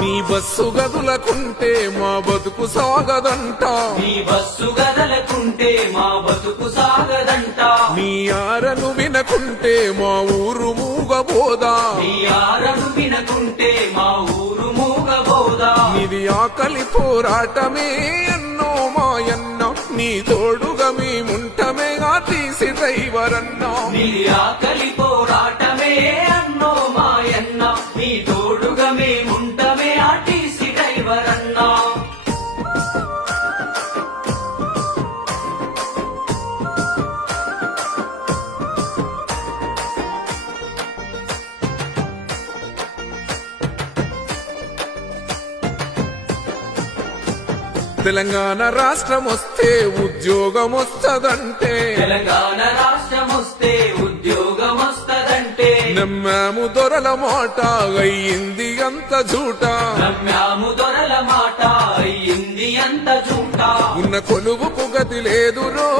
నీ బస్సు గదులకుంటే మా బతుకు సాగదంట నీ బస్సు గదలకుంటే మా బతుకు సాగదంట నీ ఆరను వినకుంటే మా ఊరు మూగబోదా నీ ఆరను వినకుంటే మా ఊరు మూగబోదా ఇది ఆకలి పోరాటమే అన్నో మాయన్న నీ తోడుగా మేముంటమే ఆర్టీసీ డ్రైవర్ అన్నా నీది ఆకలి పోరాటమే అన్నో మాయన్న నీ తోడుగా మేముంటమే ఆర్టీసీ డ్రైవర్ అన్నా తెలంగాణ రాష్ట్రం వస్తే ఉద్యోగం వస్తదంటే తెలంగాణ రాష్ట్రం వస్తే ఉద్యోగం వస్తదంటే నమ్మాము దొరల మాట అయ్యింది అంత జూట నమ్మాము దొరల మాట అయ్యింది అంత చూట ఉన్న కొలువుకు గతి లేదురో